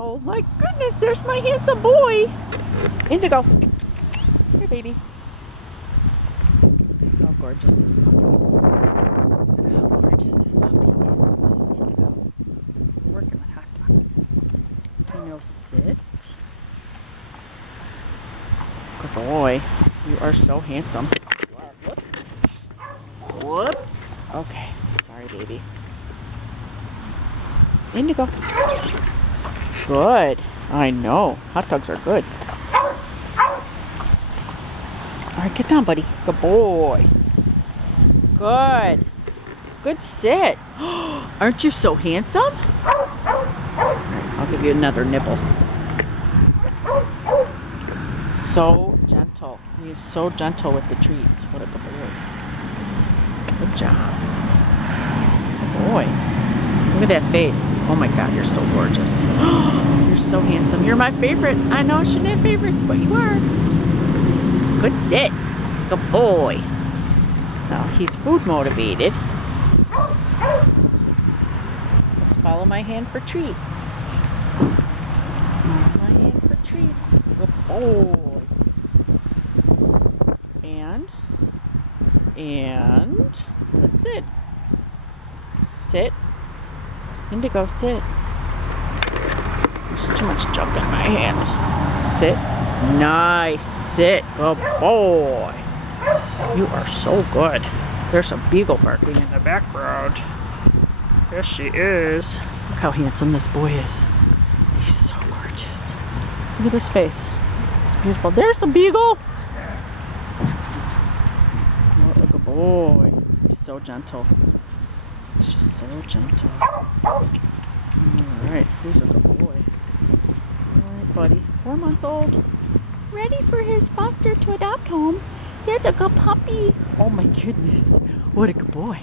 Oh my goodness, there's my handsome boy. Indigo. Here, baby. Look how gorgeous this puppy is. Look how gorgeous this puppy is. This is Indigo. We're working with hot dogs. I know, sit. Good boy. You are so handsome. Whoops. Whoops. Okay. Sorry, baby. Indigo. Good. I know. Hot dogs are good. All right, get down, buddy. Good boy. Good. Good sit. Aren't you so handsome? All right, I'll give you another nibble. So gentle. He is so gentle with the treats. What a good boy. Good job. Good boy. Look at that face. Oh my God, you're so gorgeous. You're so handsome. You're my favorite. I know I shouldn't have favorites, but you are. Good sit. Good boy. Now he's food motivated. Let's follow my hand for treats. Follow my hand for treats. Good boy. And let's sit. Sit. Indigo, sit. There's too much junk in my hands. Sit. Nice. Sit. Good boy. You are so good. There's a beagle barking in the background. Yes, she is. Look how handsome this boy is. He's so gorgeous. Look at his face. It's beautiful. There's a beagle. What a good boy. He's so gentle. He's just so gentle. Alright, who's a good boy? Alright, buddy. 4 months old. Ready for his foster to adopt home. That's a good puppy. Oh my goodness. What a good boy.